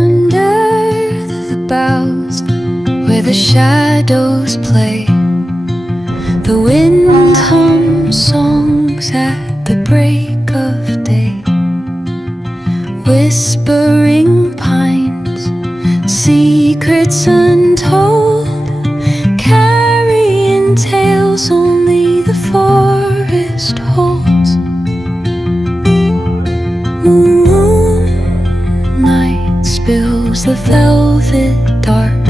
Under the boughs where the shadows play, the wind hums songs at the break of day. Whispering pines, secrets untold, carrying tales only the forest holds. Moonlight spills the velvet dark,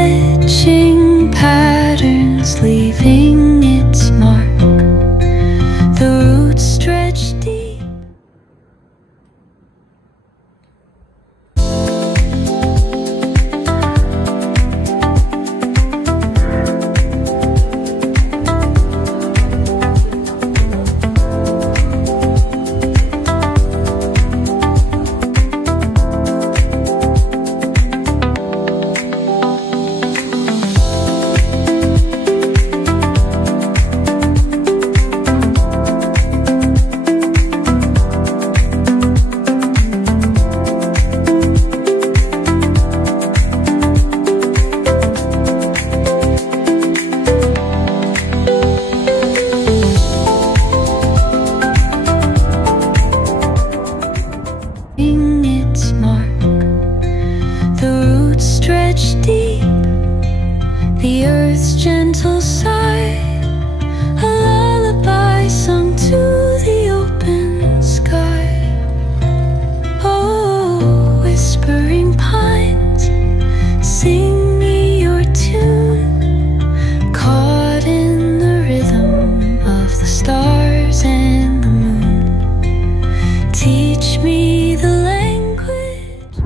etching patterns, leaving its mark. The roots stretch deep. Its mark, the roots stretch deep, the earth's gentle sigh, a lullaby sung to the open sky. Oh, whispering pines, sing me your tune, caught in the rhythm of the stars and the moon. Teach me the language.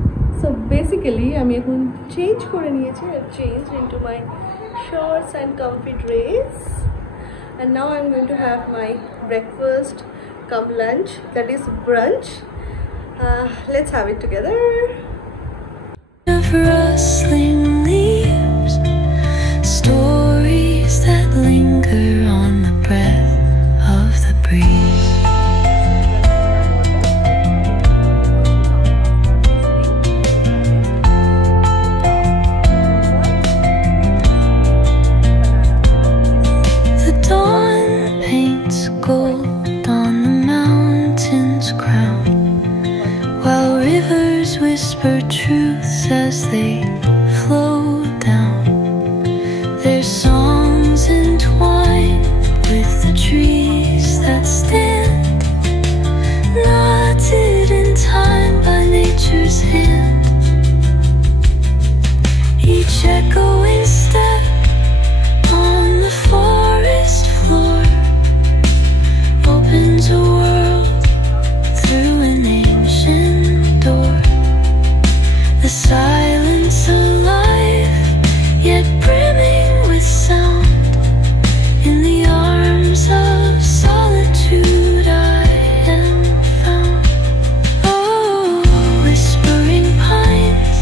So basically আমি এখন চেঞ্জ করে নিয়েছি, I've changed into my shorts and comfy dress, and now I'm going to have my breakfast come lunch, that is brunch. Let's have it together. Of rustling leaves, stories that linger on the breath of the breeze. The dawn paints gold on the mountain's crown, while rivers whisper truths as they flow down. Their songs entwined with the trees that stand, knotted in time by nature's hand. Each echoing step on the forest floor opens a world through an ancient door. The silence alive, yet brimming with sound. In the arms of solitude I am found. Oh, whispering pines,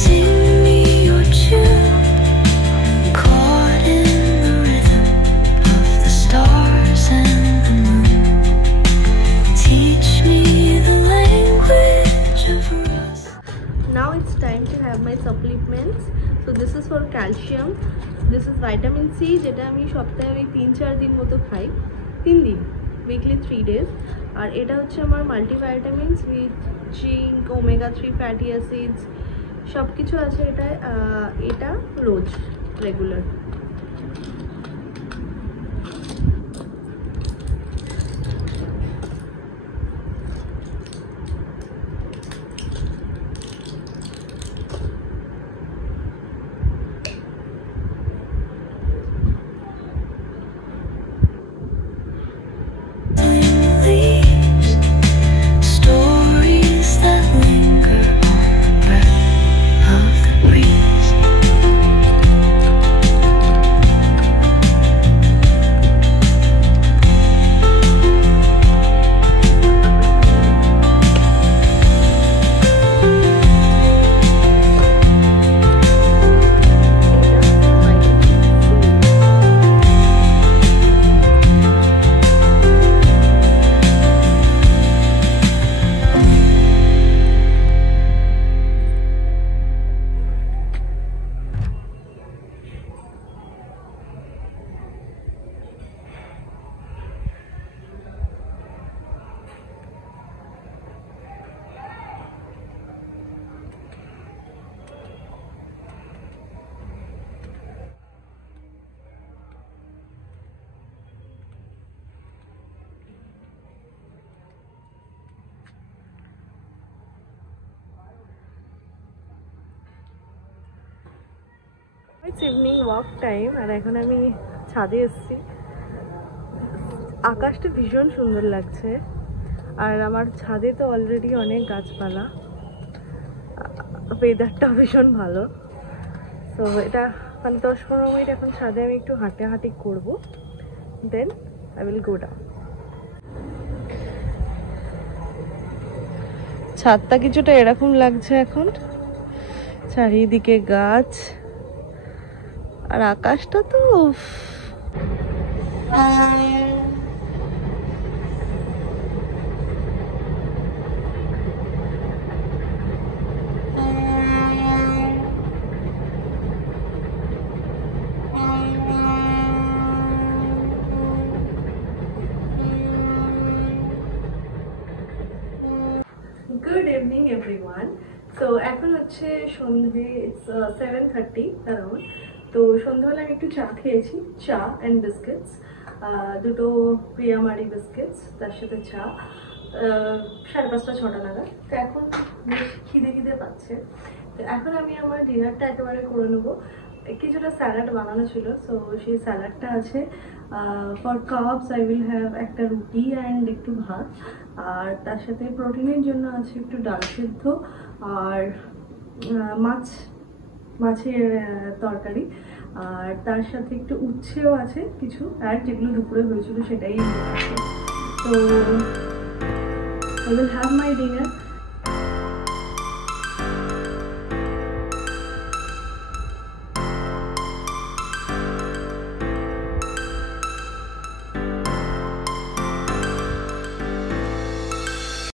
sing me your tune, caught in the rhythm of the stars and the moon. Teach me the language of rust. Now it's time to have my supplements. So this is for calcium, this is vitamin C, যেটা আমি সপ্তাহে 3-4 দিন মতো খাই, 3 দিন, weekly 3 days. আর এটা হচ্ছে আমার multivitamins with zinc, omega 3 fatty acids, সব কিছু আছে এটায়। এটা রোজ regular. Leaves, stories that linger on the breath of the breeze. It's evening walk time, আর এখন আমি ছাদে এসেছি। আকাশটা ভীষণ সুন্দর লাগছে, আর আমার ছাদে তো অলরেডি অনেক গাছপালা, ওয়েদারটা ভীষণ ভালো। তো এটা মানে 10-15 মিনিট এখন ছাদে আমি একটু হাঁটাহাঁটি করবো, then I will go down. ছাদটা কিছুটা এরকম লাগছে এখন, চারিদিকে গাছ, আর আকাশটা তো গুড ইভিনিং এভরিওয়ান। তো এখন হচ্ছে সন্ধে, ইটস 7:30 অ্যারাউন্ড। তো সন্ধ্যাবেলা আমি একটু চা খেয়েছি, চা অ্যান্ড বিস্কিটস, দুটো প্রিয়ামারি বিস্কিটস, তার সাথে চা, 5:30-6টা নাগাদ। তো এখন বেশ খিদে পাচ্ছে। তো এখন আমি আমার ডিনারটা একেবারে করে নেবো। কিছুটা স্যালাড বানানো ছিল, সো সেই স্যালাডটা আছে। For carbs I will have একটা রুটি অ্যান্ড একটু ভাত, আর তার সাথে প্রোটিনের জন্য আছে একটু ডাল সিদ্ধ আর মাছের তরকারি, আর তার সাথে একটু উচ্ছেও আছে কিছু, আর যেগুলো দুপুরে হয়েছিল সেটাই আছে। তো I will have my dinner.